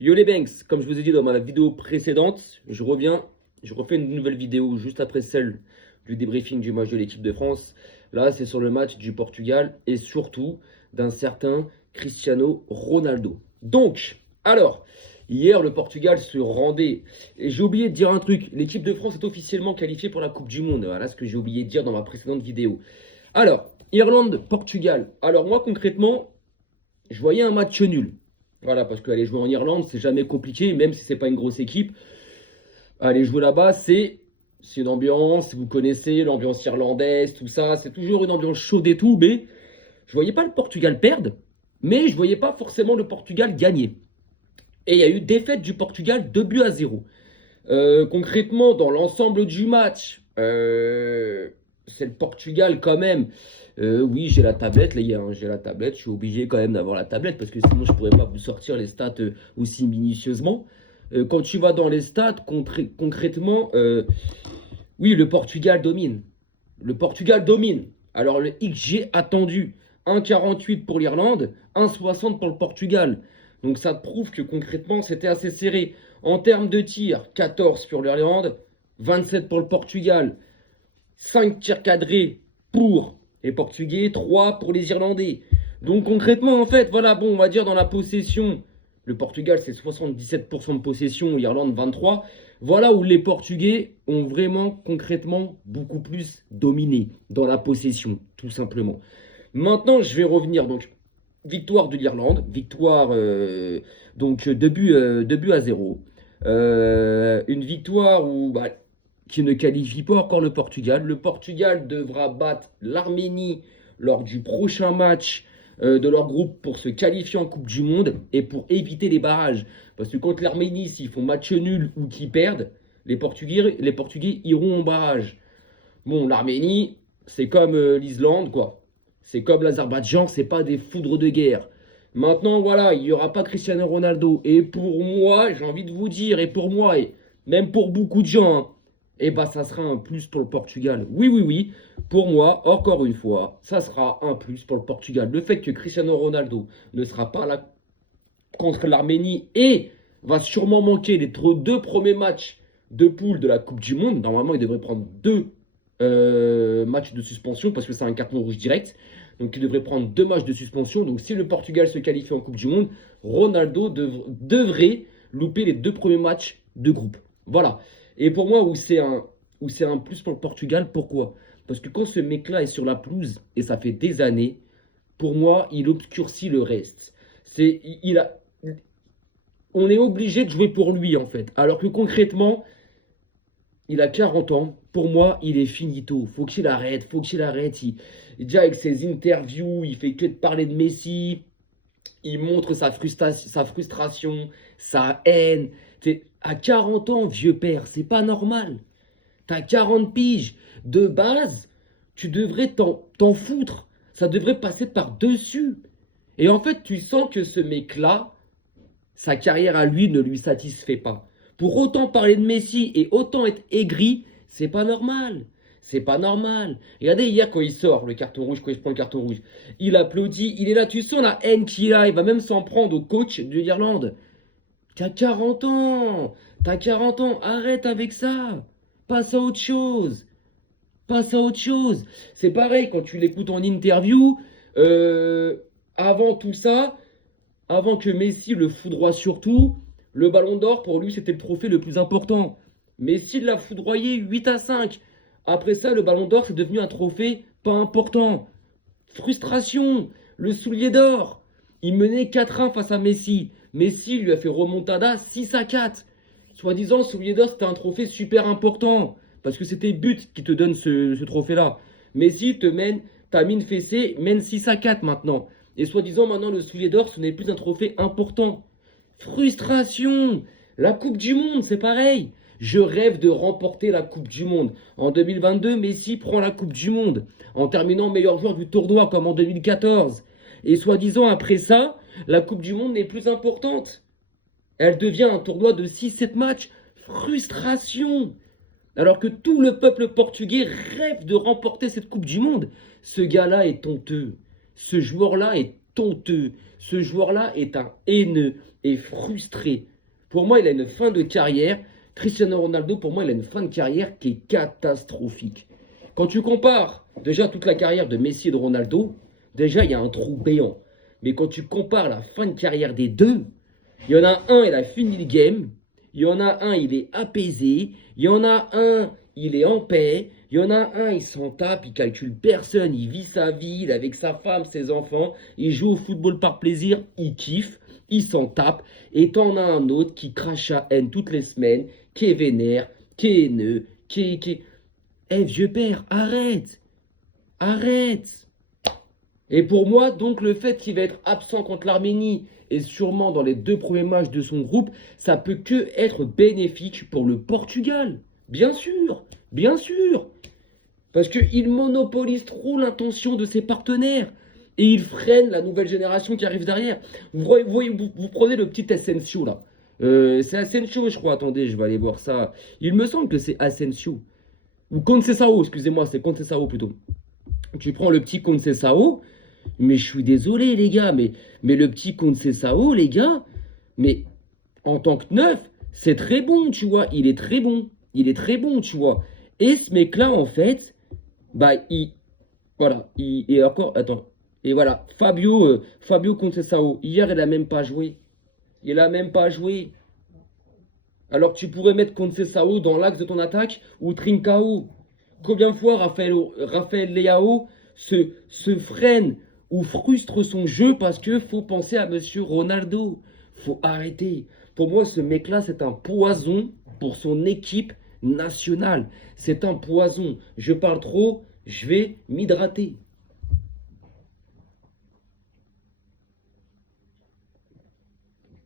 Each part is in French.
Yo les Banks, comme je vous ai dit dans ma vidéo précédente, je refais une nouvelle vidéo juste après celle du débriefing du match de l'équipe de France. Là, c'est sur le match du Portugal et surtout d'un certain Cristiano Ronaldo. Donc, alors, hier, le Portugal se rendait. Et j'ai oublié de dire un truc, l'équipe de France est officiellement qualifiée pour la Coupe du Monde. Voilà ce que j'ai oublié de dire dans ma précédente vidéo. Alors, Irlande-Portugal. Alors moi, concrètement, je voyais un match nul. Voilà, parce qu'aller jouer en Irlande, c'est jamais compliqué, même si c'est pas une grosse équipe. Aller jouer là-bas, c'est une ambiance, vous connaissez l'ambiance irlandaise, tout ça, c'est toujours une ambiance chaude et tout, mais je voyais pas le Portugal perdre, mais je voyais pas forcément le Portugal gagner. Et il y a eu défaite du Portugal 2-0. Concrètement, dans l'ensemble du match, c'est le Portugal quand même. Oui, j'ai la tablette, les gars, hein, j'ai la tablette. Je suis obligé quand même d'avoir la tablette parce que sinon je pourrais pas vous sortir les stats aussi minutieusement. Quand tu vas dans les stats, concrètement, oui, le Portugal domine. Le Portugal domine. Alors le XG attendu, 1,48 pour l'Irlande, 1,60 pour le Portugal. Donc ça te prouve que concrètement c'était assez serré. En termes de tirs, 14 pour l'Irlande, 27 pour le Portugal, 5 tirs cadrés pour les Portugais, 3 pour les Irlandais. Donc concrètement, en fait, voilà, bon, on va dire dans la possession, le Portugal c'est 77% de possession, l'Irlande 23%. Voilà où les Portugais ont vraiment concrètement beaucoup plus dominé dans la possession, tout simplement. Maintenant, je vais revenir donc victoire de l'Irlande, victoire donc 2 buts à 0. Une victoire où qui ne qualifie pas encore le Portugal. Le Portugal devra battre l'Arménie lors du prochain match de leur groupe pour se qualifier en Coupe du Monde et pour éviter les barrages. Parce que contre l'Arménie, s'ils font match nul ou qu'ils perdent, les Portugais iront en barrage. Bon, l'Arménie, c'est comme l'Islande, quoi. C'est comme l'Azerbaïdjan, c'est pas des foudres de guerre. Maintenant, voilà, il n'y aura pas Cristiano Ronaldo. Et pour moi, j'ai envie de vous dire, et pour moi, et même pour beaucoup de gens, hein, eh ben, ça sera un plus pour le Portugal. Oui, oui, oui. Pour moi, encore une fois, ça sera un plus pour le Portugal. Le fait que Cristiano Ronaldo ne sera pas là contre l'Arménie et va sûrement manquer les deux premiers matchs de poule de la Coupe du Monde. Normalement, il devrait prendre deux matchs de suspension parce que c'est un carton rouge direct. Donc, il devrait prendre 2 matchs de suspension. Donc, si le Portugal se qualifie en Coupe du Monde, Ronaldo devrait louper les 2 premiers matchs de groupe. Voilà. Et pour moi, où c'est un plus pour le Portugal, pourquoi? Parce que quand ce mec-là est sur la pelouse, et ça fait des années, pour moi, il obscurcit le reste. On est obligé de jouer pour lui, en fait. Alors que concrètement, il a 40 ans. Pour moi, il est finito. Faut qu'il arrête, faut qu'il arrête. Déjà, avec ses interviews, il fait que de parler de Messi. Il montre sa frustration, sa haine. À 40 ans, vieux père, c'est pas normal. T'as 40 piges. De base, tu devrais t'en foutre. Ça devrait passer par-dessus. Et en fait, tu sens que ce mec-là, sa carrière à lui ne lui satisfait pas. Pour autant parler de Messi et autant être aigri, c'est pas normal. C'est pas normal. Regardez hier quand il sort le carton rouge, quand il prend le carton rouge. Il applaudit, il est là, tu sens la haine qu'il a. Il va même s'en prendre au coach de l'Irlande. T'as 40 ans. T'as 40 ans. Arrête avec ça. Passe à autre chose. Passe à autre chose. C'est pareil quand tu l'écoutes en interview. Avant tout ça, avant que Messi le foudroie surtout, le Ballon d'Or, pour lui, c'était le trophée le plus important. Messi l'a foudroyé 8-5. Après ça, le Ballon d'Or, c'est devenu un trophée pas important. Frustration. Le soulier d'or. Il menait 4-1 face à Messi. Messi lui a fait remontada 6-4. Soi-disant, le soulier d'or, c'était un trophée super important. Parce que c'était but qui te donne ce trophée-là. Messi te mène, ta mine fessée, mène 6-4 maintenant. Et soi-disant, maintenant, le soulier d'or, ce n'est plus un trophée important. Frustration. La Coupe du Monde, c'est pareil. Je rêve de remporter la Coupe du Monde. En 2022, Messi prend la Coupe du Monde en terminant meilleur joueur du tournoi comme en 2014. Et soi-disant, après ça, la Coupe du Monde n'est plus importante. Elle devient un tournoi de 6-7 matchs. Frustration. Alors que tout le peuple portugais rêve de remporter cette Coupe du Monde. Ce gars-là est honteux. Ce joueur-là est honteux. Ce joueur-là est un haineux et frustré. Pour moi, il a une fin de carrière. Cristiano Ronaldo, pour moi, il a une fin de carrière qui est catastrophique. Quand tu compares déjà toute la carrière de Messi et de Ronaldo, déjà, il y a un trou béant. Mais quand tu compares la fin de carrière des deux, il y en a un, il a fini le game. Il y en a un, il est apaisé. Il y en a un, il est en paix. Il y en a un, il s'en tape, il calcule personne. Il vit sa vie, il est avec sa femme, ses enfants. Il joue au football par plaisir, il kiffe, il s'en tape. Et t'en as un autre qui crache à haine toutes les semaines, qui est vénère, qui est haineux, qui... Eh, vieux père, arrête! Arrête! Et pour moi, donc, le fait qu'il va être absent contre l'Arménie et sûrement dans les 2 premiers matchs de son groupe, ça peut que être bénéfique pour le Portugal. Bien sûr, bien sûr. Parce qu'il monopolise trop l'intention de ses partenaires. Et il freine la nouvelle génération qui arrive derrière. Vous prenez le petit Asensio là. C'est Asensio, je crois. Attendez, je vais aller voir ça. Il me semble que c'est Asensio. Ou Conceição, excusez-moi, c'est Conceição plutôt. Tu prends le petit Conceição. Mais je suis désolé, les gars, mais le petit Conceição, les gars, mais en tant que neuf, c'est très bon, tu vois. Il est très bon. Il est très bon, tu vois. Et ce mec-là, en fait, bah, voilà. Et encore, attends. Et voilà, Fabio Conceição, hier, il a même pas joué. Il a même pas joué. Alors que tu pourrais mettre Conceição dans l'axe de ton attaque ou Trincão. Combien de fois Raphaël Leao se freine ou frustre son jeu parce que faut penser à Monsieur Ronaldo. Faut arrêter. Pour moi, ce mec-là, c'est un poison pour son équipe nationale. C'est un poison. Je parle trop, je vais m'hydrater.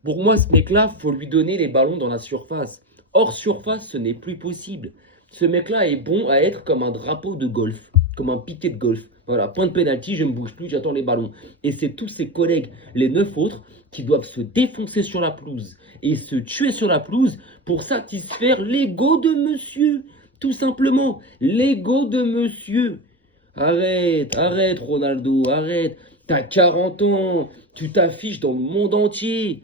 Pour moi, ce mec-là, faut lui donner les ballons dans la surface. Hors surface, ce n'est plus possible. Ce mec-là est bon à être comme un drapeau de golf, comme un piquet de golf. Voilà, point de pénalty, je ne bouge plus, j'attends les ballons. Et c'est tous ses collègues, les 9 autres, qui doivent se défoncer sur la pelouse et se tuer sur la pelouse pour satisfaire l'ego de monsieur. Tout simplement, l'ego de monsieur. Arrête, arrête Ronaldo, arrête. T'as 40 ans, tu t'affiches dans le monde entier.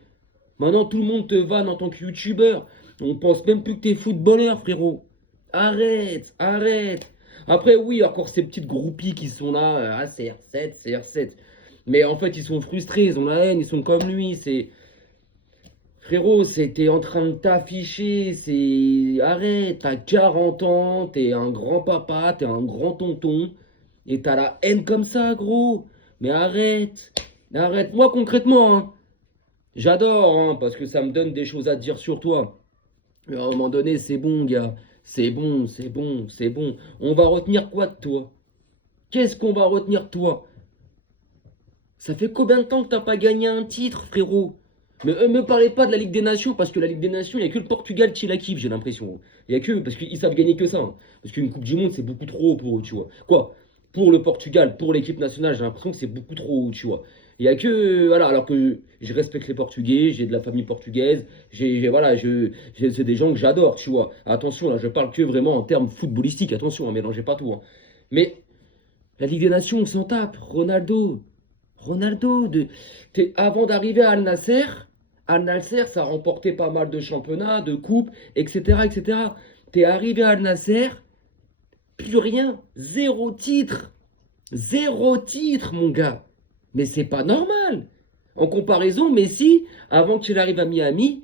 Maintenant, tout le monde te vanne en tant que youtubeur. On pense même plus que t'es footballeur, frérot. Arrête, arrête. Après, oui, encore ces petites groupies qui sont là. Ah, c'est R7, c'est R7. Mais en fait, ils sont frustrés, ils ont la haine, ils sont comme lui. C'est... Frérot, t'es en train de t'afficher. Arrête, t'as 40 ans, t'es un grand papa, t'es un grand tonton. Et t'as la haine comme ça, gros. Mais arrête. Arrête. Moi, concrètement, hein. J'adore, hein, parce que ça me donne des choses à dire sur toi. Mais à un moment donné, c'est bon, gars. C'est bon, c'est bon, c'est bon. On va retenir quoi de toi? Qu'est-ce qu'on va retenir de toi? Ça fait combien de temps que t'as pas gagné un titre, frérot? Mais me parlez pas de la Ligue des Nations, parce que la Ligue des Nations, il n'y a que le Portugal qui la kiffe, j'ai l'impression. Il n'y a que, parce qu'ils savent gagner que ça. Hein. Parce qu'une Coupe du Monde, c'est beaucoup trop haut pour eux, tu vois. Quoi? Pour le Portugal, pour l'équipe nationale, j'ai l'impression que c'est beaucoup trop haut, tu vois. Il y a que, voilà, alors que je respecte les Portugais, j'ai de la famille portugaise, voilà, c'est des gens que j'adore, tu vois. Attention, là, je parle que vraiment en termes footballistiques, attention, hein, mélangez pas tout. Hein. Mais la Ligue des Nations, on s'en tape. Ronaldo, avant d'arriver à Al Nasser, ça a remporté pas mal de championnats, de coupes, etc., etc. T'es arrivé à Al Nasser, plus rien, zéro titre, mon gars. Mais c'est pas normal. En comparaison, Messi, avant qu'il arrive à Miami,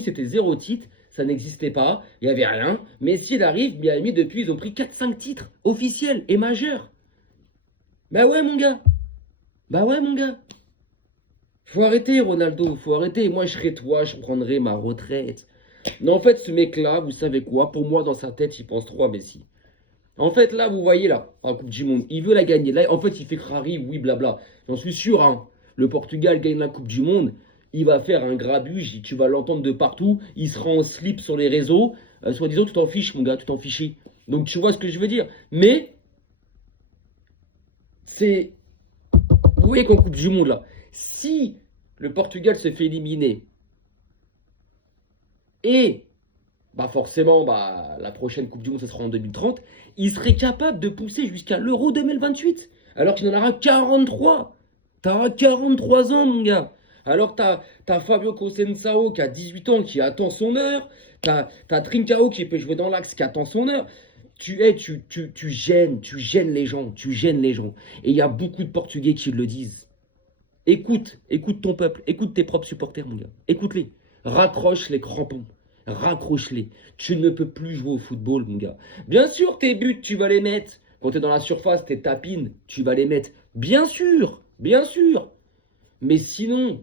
c'était 0 titre, ça n'existait pas, il n'y avait rien. Messi, il arrive, Miami, depuis, ils ont pris 4-5 titres officiels et majeurs. Bah ouais, mon gars. Faut arrêter, Ronaldo, faut arrêter. Moi, je serais toi, je prendrais ma retraite. Mais en fait, ce mec-là, vous savez quoi? Pour moi, dans sa tête, il pense trop à Messi. En fait, là, vous voyez, là, en Coupe du Monde, il veut la gagner. Là, en fait, il fait crari, oui, blabla. J'en suis sûr, hein. Le Portugal gagne la Coupe du Monde. Il va faire un grabuge, tu vas l'entendre de partout. Il sera en slip sur les réseaux. Soi-disant, tu t'en fiches, mon gars, tu t'en fiches. Donc, tu vois ce que je veux dire. Mais, c'est... Vous voyez qu'en Coupe du Monde, là, si le Portugal se fait éliminer, et bah forcément, bah, la prochaine Coupe du Monde, ce sera en 2030, il serait capable de pousser jusqu'à l'Euro 2028, alors qu'il en aura 43. T'as 43 ans, mon gars. Alors t'as Fabio Cosensao qui a 18 ans, qui attend son heure. T'as Trincao qui peut jouer dans l'axe, qui attend son heure. Tu gênes les gens, tu gênes les gens. Et il y a beaucoup de Portugais qui le disent. Écoute ton peuple, écoute tes propres supporters, mon gars. Écoute-les. Raccroche les crampons. Raccroche-les. Tu ne peux plus jouer au football, mon gars. Bien sûr, tes buts, tu vas les mettre. Quand tu es dans la surface, tes tapines, tu vas les mettre. Bien sûr, bien sûr. Mais sinon,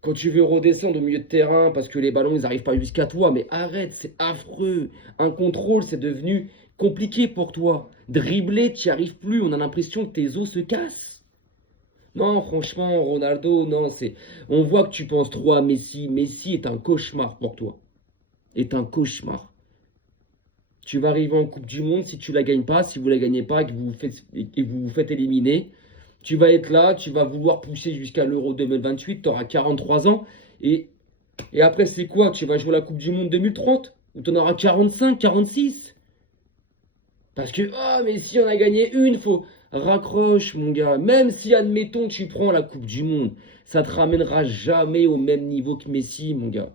quand tu veux redescendre au milieu de terrain parce que les ballons, ils n'arrivent pas jusqu'à toi, mais arrête, c'est affreux. Un contrôle, c'est devenu compliqué pour toi. Dribbler, tu n'y arrives plus. On a l'impression que tes os se cassent. Non, franchement, Ronaldo, non, c'est. On voit que tu penses trop à Messi. Messi est un cauchemar pour toi. Est un cauchemar. Tu vas arriver en Coupe du Monde si tu la gagnes pas, si vous la gagnez pas et que vous vous faites éliminer. Tu vas être là, tu vas vouloir pousser jusqu'à l'Euro 2028, tu auras 43 ans. Et après, c'est quoi? Tu vas jouer la Coupe du Monde 2030 ou tu en auras 45, 46? Parce que, ah, mais si on a gagné une, faut. Raccroche, mon gars. Même si, admettons, tu prends la Coupe du Monde, ça te ramènera jamais au même niveau que Messi, mon gars.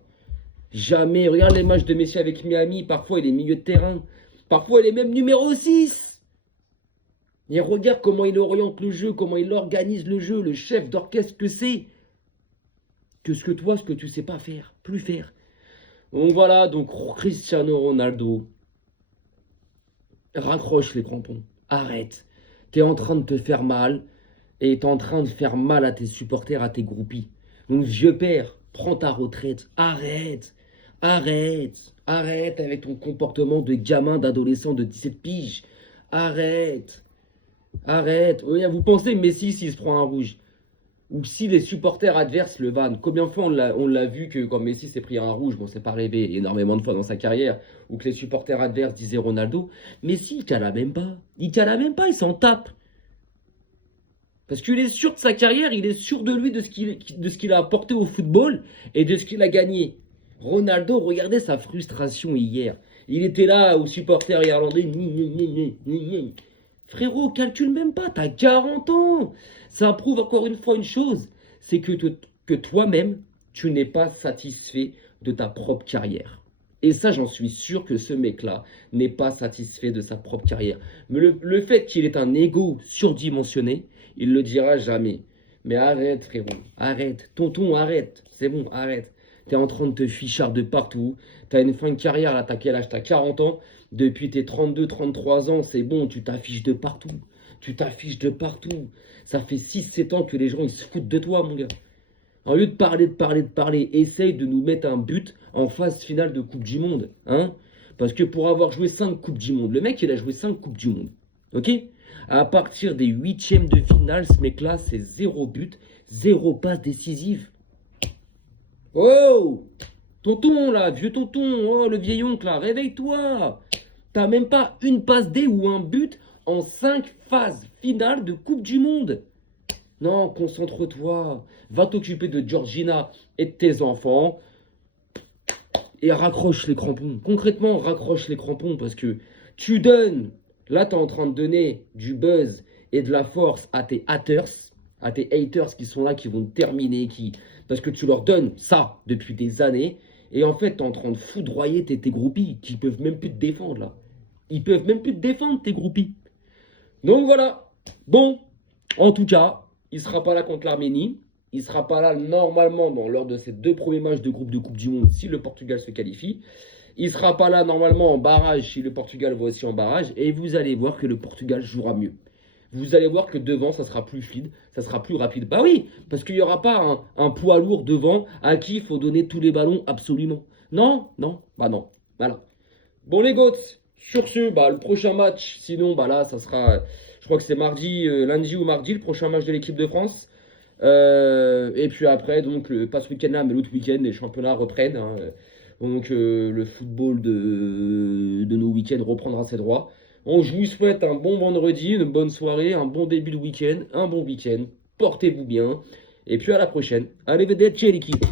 Jamais. Regarde les matchs de Messi avec Miami. Parfois, il est milieu de terrain. Parfois, il est même numéro 6. Et regarde comment il oriente le jeu, comment il organise le jeu, le chef d'orchestre que c'est. Que ce que tu sais pas faire, plus faire. Donc voilà, donc Cristiano Ronaldo. Raccroche les crampons. Arrête. T'es en train de te faire mal. Et t'es en train de faire mal à tes supporters, à tes groupies. Donc vieux père, prends ta retraite. Arrête. Arrête. Arrête avec ton comportement de gamin, d'adolescent de 17 piges. Arrête. Arrête. Oui, vous pensez Messi s'il se prend un rouge ou si les supporters adverses le vannent. Combien de fois on l'a vu que quand Messi s'est pris un rouge, bon c'est pas arrivé énormément de fois dans sa carrière, ou que les supporters adverses disaient Ronaldo, Messi il cala même pas. Il cala même pas, il s'en tape. Parce qu'il est sûr de sa carrière, il est sûr de lui, de ce qu'il a apporté au football et de ce qu'il a gagné. Ronaldo, regardez sa frustration hier. Il était là aux supporters irlandais. Frérot, calcule même pas, t'as 40 ans. Ça prouve encore une fois une chose, c'est que toi-même, tu n'es pas satisfait de ta propre carrière. Et ça, j'en suis sûr que ce mec-là n'est pas satisfait de sa propre carrière. Mais le fait qu'il ait un ego surdimensionné, il le dira jamais. Mais arrête, frérot, arrête. Tonton, arrête. C'est bon, arrête. T'es en train de te fichard de partout. T'as une fin de carrière, là, t'as quel âge? T'as 40 ans. Depuis tes 32, 33 ans, c'est bon, tu t'affiches de partout. Tu t'affiches de partout. Ça fait 6-7 ans que les gens, ils se foutent de toi, mon gars. Au lieu de parler, essaye de nous mettre un but en phase finale de Coupe du Monde. Hein? Parce que pour avoir joué 5 Coupes du Monde, le mec, il a joué 5 Coupes du Monde. Ok? À partir des 8e de finale, ce mec-là, c'est 0 but, 0 passe décisive. Oh! Tonton, là, vieux tonton, oh, le vieil oncle, là, réveille-toi! T'as même pas une passe D ou un but en 5 phases finales de Coupe du Monde. Non, concentre-toi. Va t'occuper de Georgina et de tes enfants. Et raccroche les crampons. Concrètement, raccroche les crampons parce que tu donnes. Là, tu es en train de donner du buzz et de la force à tes haters qui sont là, qui vont te terminer, parce que tu leur donnes ça depuis des années. Et en fait, tu es en train de foudroyer tes groupies qui peuvent même plus te défendre là. Ils peuvent même plus te défendre, tes groupies. Donc voilà. Bon, en tout cas, il ne sera pas là contre l'Arménie. Il ne sera pas là normalement lors de ces 2 premiers matchs de groupe de Coupe du Monde si le Portugal se qualifie. Il ne sera pas là normalement en barrage si le Portugal va aussi en barrage. Et vous allez voir que le Portugal jouera mieux. Vous allez voir que devant, ça sera plus fluide, ça sera plus rapide. Bah oui, parce qu'il n'y aura pas un poids lourd devant à qui il faut donner tous les ballons absolument. Non, bah non. Voilà. Bon les goats, sur ce, le prochain match, sinon, là, ça sera, je crois que c'est lundi ou mardi, le prochain match de l'équipe de France. Et puis après, donc, pas ce week-end là, mais l'autre week-end, les championnats reprennent. Hein. Donc, le football de nos week-ends reprendra ses droits. Je vous souhaite un bon vendredi, une bonne soirée, un bon début de week-end, un bon week-end. Portez-vous bien. Et puis à la prochaine. Arrivederci l'équipe.